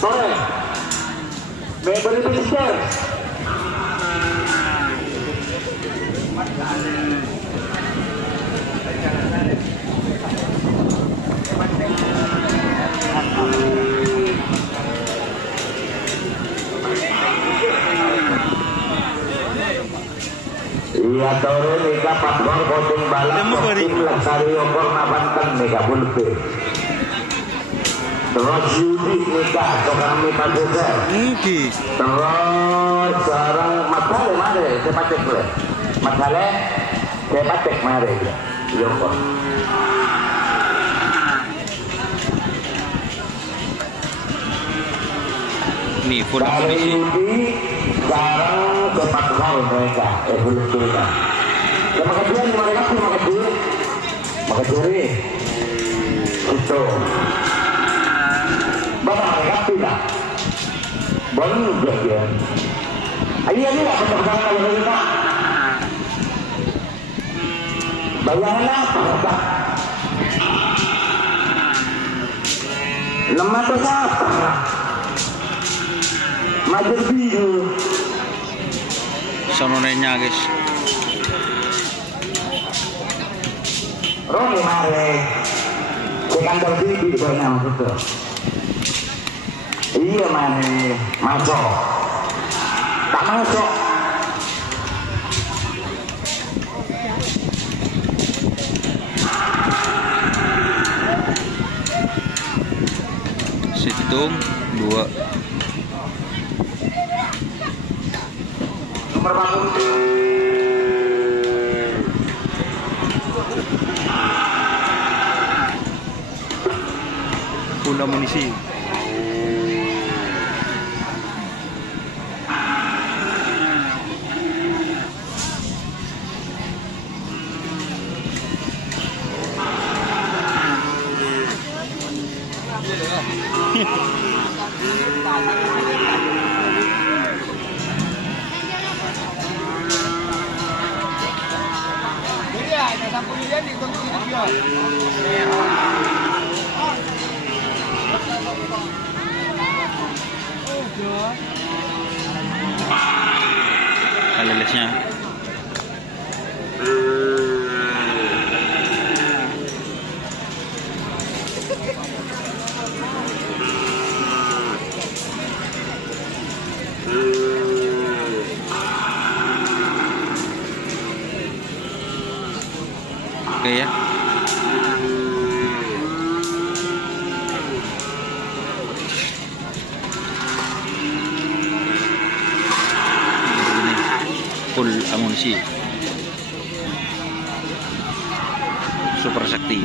Sore. Memberi Mister. Iya tore nika patwar koting balak koting laksari okor nabanten nika bulpe. Terus Yudi nikah kami paduser. Terus seorang matale mare sepatek le. Matale sepatek mare. Yoko. Nih full amunisi. Sekarang cepat kau mereka belum kita. Terima kasih mereka terima kasih itu. Bapak mereka tidak. Baru bagian. Ayo ini lah betul-betul kalau kita. Bayanganlah apa? Lemah tu apa? Maju biru. Sononnya guys. Roni mare. Di kantor bibi banyak betul. Iya mane, maco. Tak maco. Hitung 2. Nomor bangun. Full amunisi. Kalilesnya. Oke ya. Full amunisi. Super sakti.